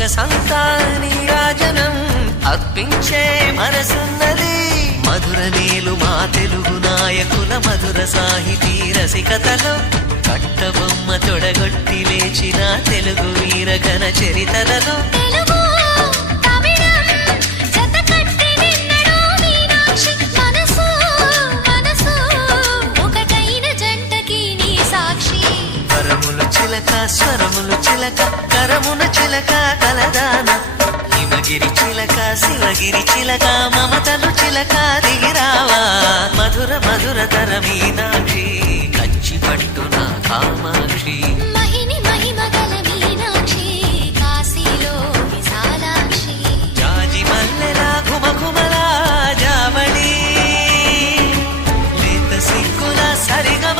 సొగసంతా నీరాజనం అర్పించే మనసున్నది. మధుర నీలు మా తెలుగు నాయకుల మధుర సాహితీ రసికతలో కట్టబొమ్మ తొడగొట్టి లేచిన తెలుగు వీరగణ చరితలలో స్వరములు చిలక కరమున చిలక కలదాన హిమగిరి చిలక శివగిరి చిలక మమతలు చిలక దిగిరావా మధుర మధుర తర మీనాక్షి.